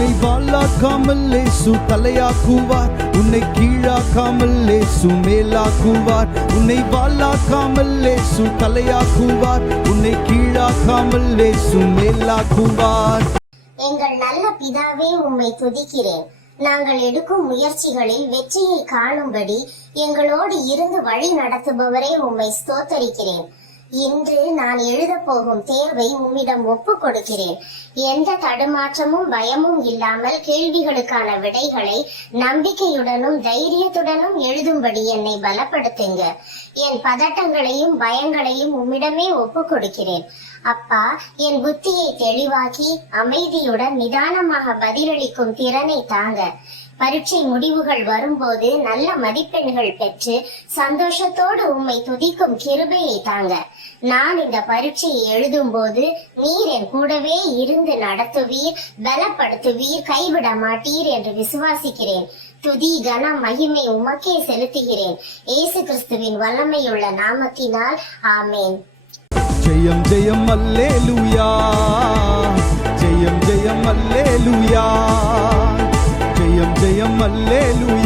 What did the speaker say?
உன்னை வாளாக்காமல் இயேசு தலையாக்குவார், உன்னை கீழாக்காமல் இயேசு மேலாக்குவார். உன்னை வாளாக்காமல் இயேசு தலையாக்குவார், உன்னை கீழாக்காமல் இயேசு மேலாக்குவார். எங்கள் நல்ல பிதாவே, உம்மை துதிக்கிறேன். நாங்கள் எடுக்கும் முயற்சிகளில் வெற்றியை காணும்படி எங்களோடு இருந்து வழி நடத்துபவரே, உம்மை ஸ்தோத்தரிக்கிறேன். இன்று நான் எழுத போகும் தேர்வை உம்மிடம் ஒப்பு கொடுக்கிறேன். எந்த தடுமாற்றமும் பயமும் இல்லாமல் கேள்விகளுக்கான விடைகளை நம்பிக்கையுடனும் தைரியத்துடனும் எழுதும்படி என்னை பலப்படுத்துங்க. என் பதட்டங்களையும் பயங்களையும் உம்மிடமே ஒப்பு கொடுக்கிறேன். அப்பா, என் புத்தியை தெளிவாக்கி அமைதியுடன் நிதானமாக பதிலளிக்கும் திறனை தாங்க. பரீட்சை முடிவுகள் வரும்போது நல்ல மதிப்பெண்கள் பெற்று சந்தோஷத்தோடு உம்மை துதிக்கும் கிருபையை தாங்க. நான் இந்த பரீட்சையை எழுதும் போது நீர் என் கூடவே இருந்து நடத்துவீர், பலப்படுத்துவீர், கைவிட மாட்டீர் என்று விசுவாசிக்கிறேன். துதி கனம் மகிமை உமக்கே செலுத்துகிறேன். இயேசு கிறிஸ்துவின் வல்லமையுள்ள நாமத்தினால், ஆமேன். ஜெயம் ஜெயம் அல்லேலூயா, ஜெயம் ஜெயம் அல்லேலூயா, ஜெயம் ஜெயம் அல்லேலூயா.